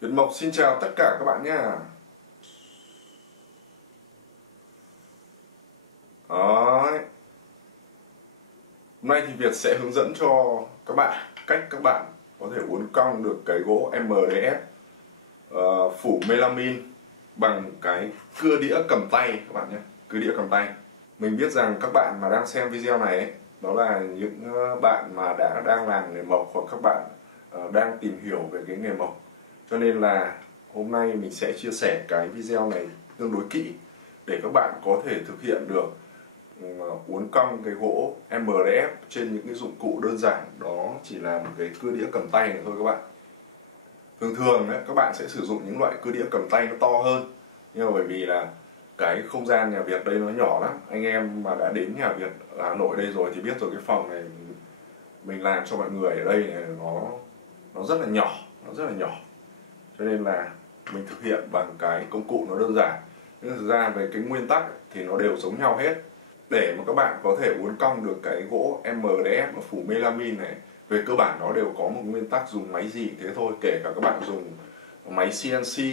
Việt Mộc xin chào tất cả các bạn nhé. Đấy. Hôm nay thì Việt sẽ hướng dẫn cho các bạn cách các bạn có thể uốn cong được cái gỗ MDF phủ melamine bằng cái cưa đĩa cầm tay các bạn nhé. Cưa đĩa cầm tay. Mình biết rằng các bạn mà đang xem video này ấy, đó là những bạn mà đang làm nghề mộc, hoặc các bạn đang tìm hiểu về cái nghề mộc. Cho nên là hôm nay mình sẽ chia sẻ cái video này tương đối kỹ để các bạn có thể thực hiện được uốn cong cái gỗ MDF trên những cái dụng cụ đơn giản. Đó chỉ là một cái cưa đĩa cầm tay này thôi các bạn. Thường thường đấy, các bạn sẽ sử dụng những loại cưa đĩa cầm tay nó to hơn, nhưng mà bởi vì là cái không gian nhà Việt đây nó nhỏ lắm. Anh em mà đã đến nhà Việt ở Hà Nội đây rồi thì biết rồi, cái phòng này mình làm cho mọi người ở đây này nó rất là nhỏ, cho nên là mình thực hiện bằng cái công cụ nó đơn giản. Nhưng thực ra về cái nguyên tắc thì nó đều giống nhau hết. Để mà các bạn có thể uốn cong được cái gỗ MDF mà phủ melamine này, về cơ bản nó đều có một nguyên tắc dùng máy gì thế thôi. Kể cả các bạn dùng máy CNC,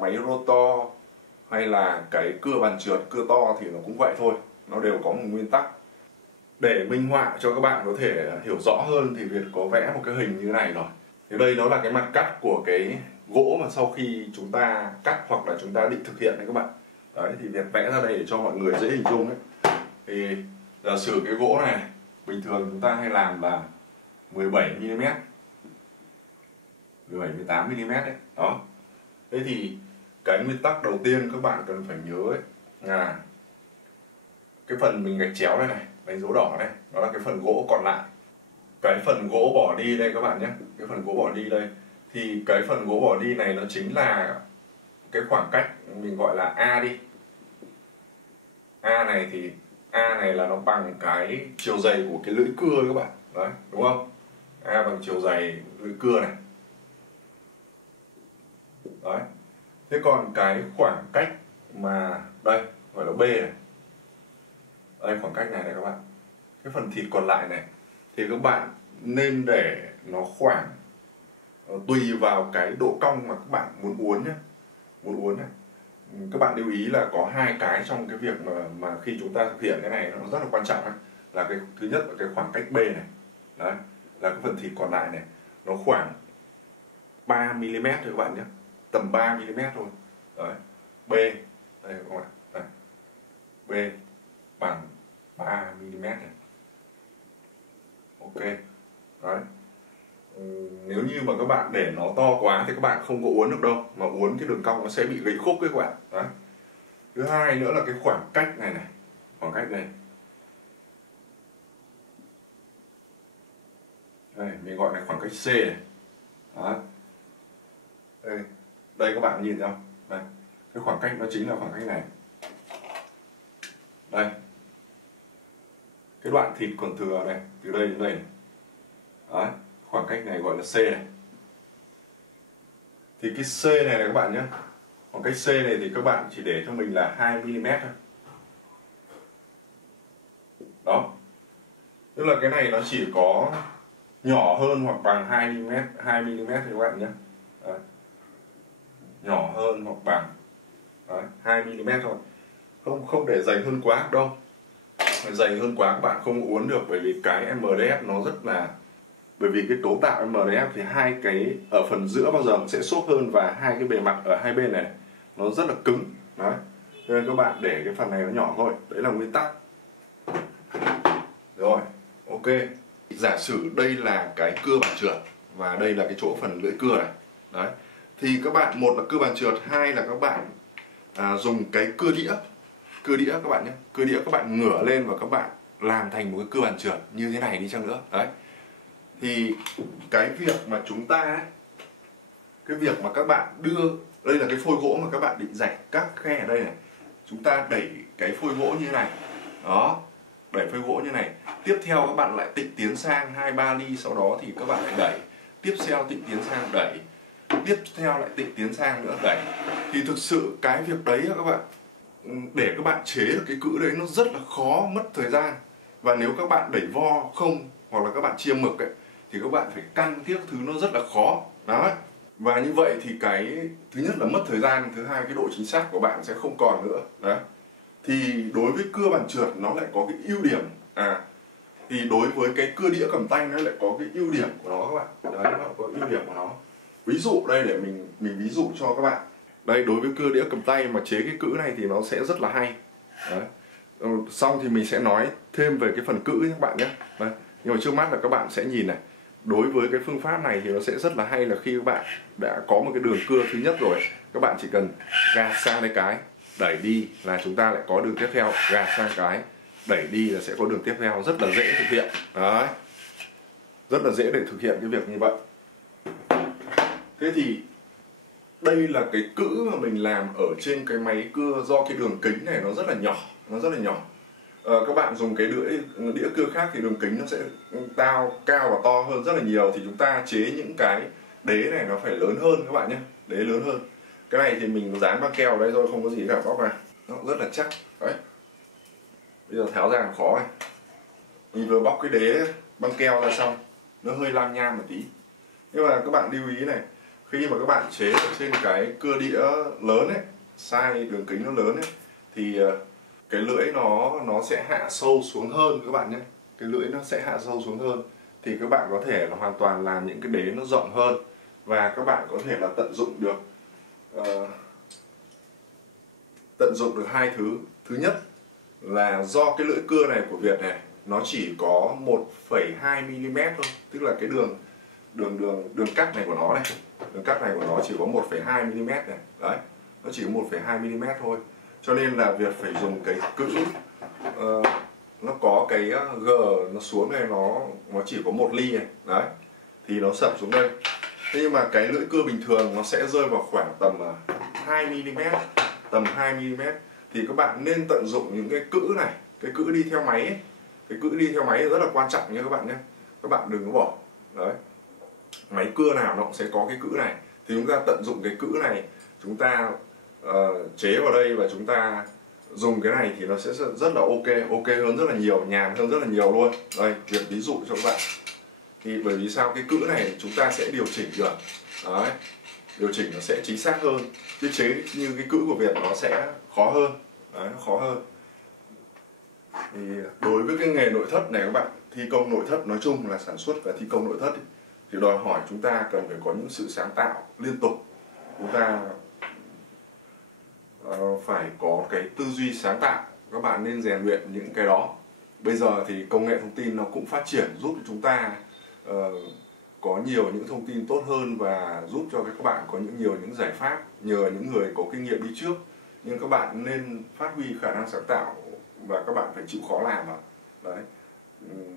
máy rotor hay là cái cưa bàn trượt, cưa to thì nó cũng vậy thôi. Nó đều có một nguyên tắc. Để minh họa cho các bạn có thể hiểu rõ hơn thì Việt có vẽ một cái hình như thế này rồi. Thì đây nó là cái mặt cắt của cái gỗ mà sau khi chúng ta cắt hoặc là chúng ta định thực hiện đấy các bạn. Đấy thì Việt vẽ ra đây để cho mọi người dễ hình dung đấy. Thì giả sử cái gỗ này bình thường chúng ta hay làm là 17mm, 18mm đấy. Đó. Thế thì cái nguyên tắc đầu tiên các bạn cần phải nhớ ấy là cái phần mình gạch chéo đây này, đánh dấu đỏ này, đó là cái phần gỗ còn lại. Cái phần gỗ bỏ đi đây các bạn nhé, cái phần gỗ bỏ đi đây, thì cái phần gỗ bỏ đi này nó chính là cái khoảng cách mình gọi là A đi. A này thì A này là nó bằng cái chiều dày của cái lưỡi cưa các bạn. Đấy, đúng không? A bằng chiều dày lưỡi cưa này. Đấy. Thế còn cái khoảng cách mà đây gọi là B này. Đây khoảng cách này này các bạn. Cái phần thịt còn lại này thì các bạn nên để nó khoảng tùy vào cái độ cong mà các bạn muốn uốn nhé. Muốn uốn này. Các bạn lưu ý là có hai cái trong cái việc mà khi chúng ta thực hiện cái này nó rất là quan trọng ấy. Là cái thứ nhất là cái khoảng cách B này. Đấy, là cái phần thịt còn lại này nó khoảng 3mm thôi các bạn nhé. Tầm 3mm thôi. Đấy. B đây các bạn. Đây. B bằng 3mm này. Ok. Đấy. Nếu như mà các bạn để nó to quá thì các bạn không có uốn được đâu, mà uốn cái đường cong nó sẽ bị gãy khúc ấy các bạn. Đấy. Thứ hai nữa là cái khoảng cách này này, khoảng cách này. Đây, mình gọi là khoảng cách C này. Đó. Đây các bạn nhìn thấy không? Đây. Cái khoảng cách nó chính là khoảng cách này. Đây. Cái đoạn thịt còn thừa này, từ đây đến đây này. Đấy. Khoảng cách này gọi là C này. Thì cái C này các bạn nhé, khoảng cách C này thì các bạn chỉ để cho mình là 2mm thôi. Đó. Tức là cái này nó chỉ có nhỏ hơn hoặc bằng 2mm thôi các bạn nhé. Đấy. Nhỏ hơn hoặc bằng 2mm thôi. Không để dày hơn quá đâu. Dày hơn quá các bạn không uốn được, bởi vì cái MDF nó rất là, bởi vì cái cấu tạo MDF thì hai cái ở phần giữa bao giờ cũng sẽ xốp hơn, và hai cái bề mặt ở hai bên này nó rất là cứng. Đấy. Cho nên các bạn để cái phần này nó nhỏ thôi. Đấy là nguyên tắc. Rồi, ok. Giả sử đây là cái cưa bàn trượt và đây là cái chỗ phần lưỡi cưa này. Đấy. Thì các bạn, một là cưa bàn trượt, hai là các bạn dùng cái cưa đĩa. Cưa đĩa các bạn nhé. Cưa đĩa các bạn ngửa lên và các bạn làm thành một cái cưa bàn trượt như thế này đi chăng nữa. Đấy. Thì cái việc mà chúng ta, cái việc mà các bạn đưa, đây là cái phôi gỗ mà các bạn định rạch các khe ở đây này, chúng ta đẩy cái phôi gỗ như thế này. Đó, đẩy phôi gỗ như này. Tiếp theo các bạn lại tịnh tiến sang 2-3 ly, sau đó thì các bạn lại đẩy. Tiếp theo tịnh tiến sang đẩy. Tiếp theo lại tịnh tiến sang nữa đẩy. Thì thực sự cái việc đấy các bạn, để các bạn chế được cái cữ đấy nó rất là khó, mất thời gian. Và nếu các bạn đẩy vo không, hoặc là các bạn chia mực ấy, thì các bạn phải căn tiếp thứ nó rất là khó. Đó. Và như vậy thì cái thứ nhất là mất thời gian, thứ hai cái độ chính xác của bạn sẽ không còn nữa. Đấy. Thì đối với cưa bàn trượt nó lại có cái ưu điểm, thì đối với cái cưa đĩa cầm tay nó lại có cái ưu điểm của nó các bạn. Đấy, nó có ưu điểm của nó. Ví dụ đây, để mình ví dụ cho các bạn. Đây, đối với cưa đĩa cầm tay mà chế cái cữ này thì nó sẽ rất là hay. Đấy. Xong thì mình sẽ nói thêm về cái phần cữ các bạn nhé. Đấy. Nhưng mà trước mắt là các bạn sẽ nhìn này. Đối với cái phương pháp này thì nó sẽ rất là hay là khi các bạn đã có một cái đường cưa thứ nhất rồi, các bạn chỉ cần gạt sang đây cái, đẩy đi là chúng ta lại có đường tiếp theo, gạt sang cái, đẩy đi là sẽ có đường tiếp theo, rất là dễ thực hiện. Đấy. Rất là dễ để thực hiện cái việc như vậy. Thế thì đây là cái cữ mà mình làm ở trên cái máy cưa, do cái đường kính này nó rất là nhỏ, các bạn dùng cái đĩa cưa khác thì đường kính nó sẽ cao và to hơn rất là nhiều, thì chúng ta chế những cái đế này nó phải lớn hơn các bạn nhé, đế lớn hơn. Cái này thì mình dán băng keo ở đây thôi, không có gì cả, bóc vào nó rất là chắc. Đấy, bây giờ tháo ra làm khó này. Mình vừa bóc cái đế băng keo ra xong, nó hơi lam nham một tí, nhưng mà các bạn lưu ý này, khi mà các bạn chế ở trên cái cưa đĩa lớn ấy, size đường kính nó lớn ấy, thì cái lưỡi nó sẽ hạ sâu xuống hơn các bạn nhé. Cái lưỡi nó sẽ hạ sâu xuống hơn, thì các bạn có thể là hoàn toàn làm những cái đế nó rộng hơn, và các bạn có thể là tận dụng được hai thứ. Thứ nhất là do cái lưỡi cưa này của Việt này nó chỉ có 1,2 mm thôi, tức là cái đường cắt này của nó này, đường cắt này của nó chỉ có 1,2 mm này. Đấy, nó chỉ có 1,2 mm thôi, cho nên là Việt phải dùng cái cữ nó có cái g nó xuống này, nó chỉ có 1 ly này. Đấy, thì nó sập xuống đây. Thế nhưng mà cái lưỡi cưa bình thường nó sẽ rơi vào khoảng tầm 2 mm, tầm 2 mm, thì các bạn nên tận dụng những cái cữ này, cái cữ đi theo máy ấy. Cái cữ đi theo máy rất là quan trọng nha các bạn nhé, các bạn đừng có bỏ. Đấy, máy cưa nào nó cũng sẽ có cái cữ này, thì chúng ta tận dụng cái cữ này, chúng ta chế vào đây và chúng ta dùng cái này thì nó sẽ rất là ok hơn rất là nhiều, nhàn hơn rất là nhiều luôn. Đây, việc ví dụ cho các bạn. Thì bởi vì sao, cái cữ này chúng ta sẽ điều chỉnh được. Đấy, điều chỉnh nó sẽ chính xác hơn, chứ chế như cái cữ của Việt nó sẽ khó hơn. Đấy, nó khó hơn. Thì đối với cái nghề nội thất này các bạn, thi công nội thất nói chung là sản xuất và thi công nội thất ấy, thì đòi hỏi chúng ta cần phải có những sự sáng tạo liên tục. Chúng ta phải có cái tư duy sáng tạo, các bạn nên rèn luyện những cái đó. Bây giờ thì công nghệ thông tin nó cũng phát triển, giúp cho chúng ta có nhiều những thông tin tốt hơn và giúp cho các bạn có nhiều những giải pháp nhờ những người có kinh nghiệm đi trước. Nhưng các bạn nên phát huy khả năng sáng tạo và các bạn phải chịu khó làm ạ. Đấy,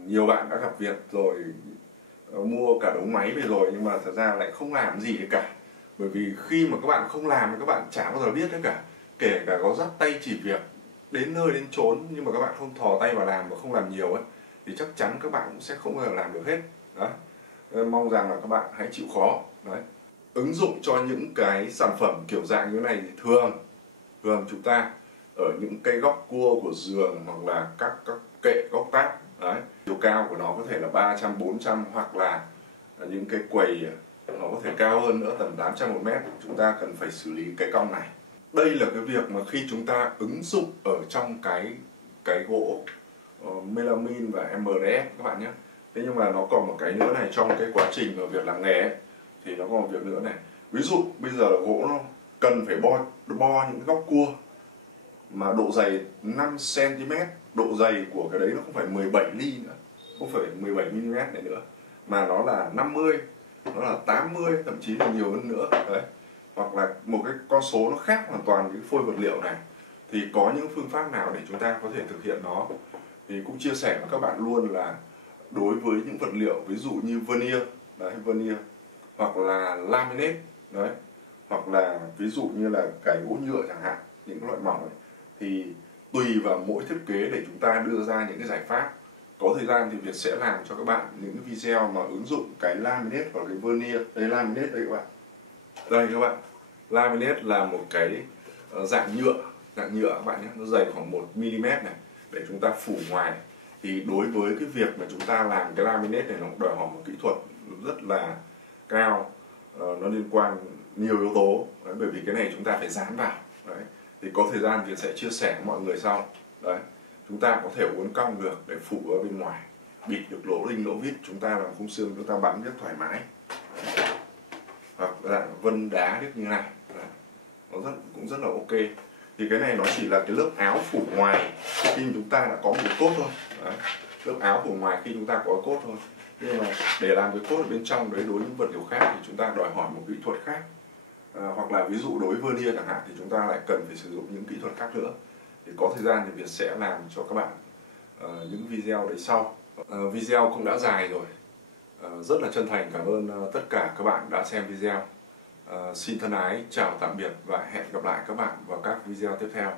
nhiều bạn đã gặp Việt rồi, mua cả đống máy về rồi, nhưng mà thật ra lại không làm gì cả. Bởi vì khi mà các bạn không làm thì các bạn chả bao giờ biết hết cả. Kể cả có dắt tay chỉ việc đến nơi đến chốn, nhưng mà các bạn không thò tay vào làm và không làm nhiều ấy, thì chắc chắn các bạn cũng sẽ không bao giờ làm được hết. Đấy, mong rằng là các bạn hãy chịu khó. Đấy, ứng dụng cho những cái sản phẩm kiểu dạng như này thì thường chúng ta ở những cái góc cua của giường, hoặc là các kệ góc táp. Đấy, chiều cao của nó có thể là 300, 400, hoặc là những cái quầy nó có thể cao hơn nữa, tầm 800 một mét. Chúng ta cần phải xử lý cái cong này. Đây là cái việc mà khi chúng ta ứng dụng ở trong cái gỗ melamine và MDF các bạn nhé. Thế nhưng mà nó còn một cái nữa này, trong cái quá trình mà việc làm nghề ấy, thì nó còn một việc nữa này. Ví dụ bây giờ là gỗ nó cần phải bo những góc cua mà độ dày 5 cm, độ dày của cái đấy nó không phải 17 ly nữa, không phải 17 mm này nữa, mà nó là 50, nó là 80, thậm chí là nhiều hơn nữa. Đấy, hoặc là một cái con số nó khác hoàn toàn với phôi vật liệu này, thì có những phương pháp nào để chúng ta có thể thực hiện nó. Thì cũng chia sẻ với các bạn luôn là đối với những vật liệu ví dụ như veneer, đấy, veneer, hoặc là laminate, đấy, hoặc là ví dụ như là cái gỗ nhựa chẳng hạn, những loại mỏng ấy, thì tùy vào mỗi thiết kế để chúng ta đưa ra những cái giải pháp. Có thời gian thì Việt sẽ làm cho các bạn những cái video mà ứng dụng cái laminate hoặc cái veneer. Đây, laminate đây các bạn. Đây các bạn, laminate là một cái dạng nhựa các bạn nhé, nó dày khoảng 1 mm này, để chúng ta phủ ngoài. Thì đối với cái việc mà chúng ta làm cái laminate này, nó đòi hỏi một kỹ thuật rất là cao, nó liên quan nhiều yếu tố. Đấy, bởi vì cái này chúng ta phải dán vào. Đấy, thì có thời gian thì sẽ chia sẻ với mọi người sau. Đấy, chúng ta có thể uốn cong được để phủ ở bên ngoài, bịt được lỗ đinh lỗ vít, chúng ta làm khung xương chúng ta bắn rất thoải mái. Đấy, hoặc là vân đá được như này. Đấy, nó cũng rất là ok. Thì cái này nó chỉ là cái lớp áo phủ ngoài khi chúng ta đã có một cốt thôi. Đấy, lớp áo phủ ngoài khi chúng ta có cốt thôi. Nhưng mà để làm cái cốt ở bên trong đấy, đối với những vật liệu khác thì chúng ta đòi hỏi một kỹ thuật khác. Hoặc là ví dụ đối với vernier chẳng hạn thì chúng ta lại cần phải sử dụng những kỹ thuật khác nữa. Thì có thời gian thì Việt sẽ làm cho các bạn những video đấy sau. Video cũng đã dài rồi. Rất là chân thành cảm ơn tất cả các bạn đã xem video. Xin thân ái chào tạm biệt và hẹn gặp lại các bạn vào các video tiếp theo.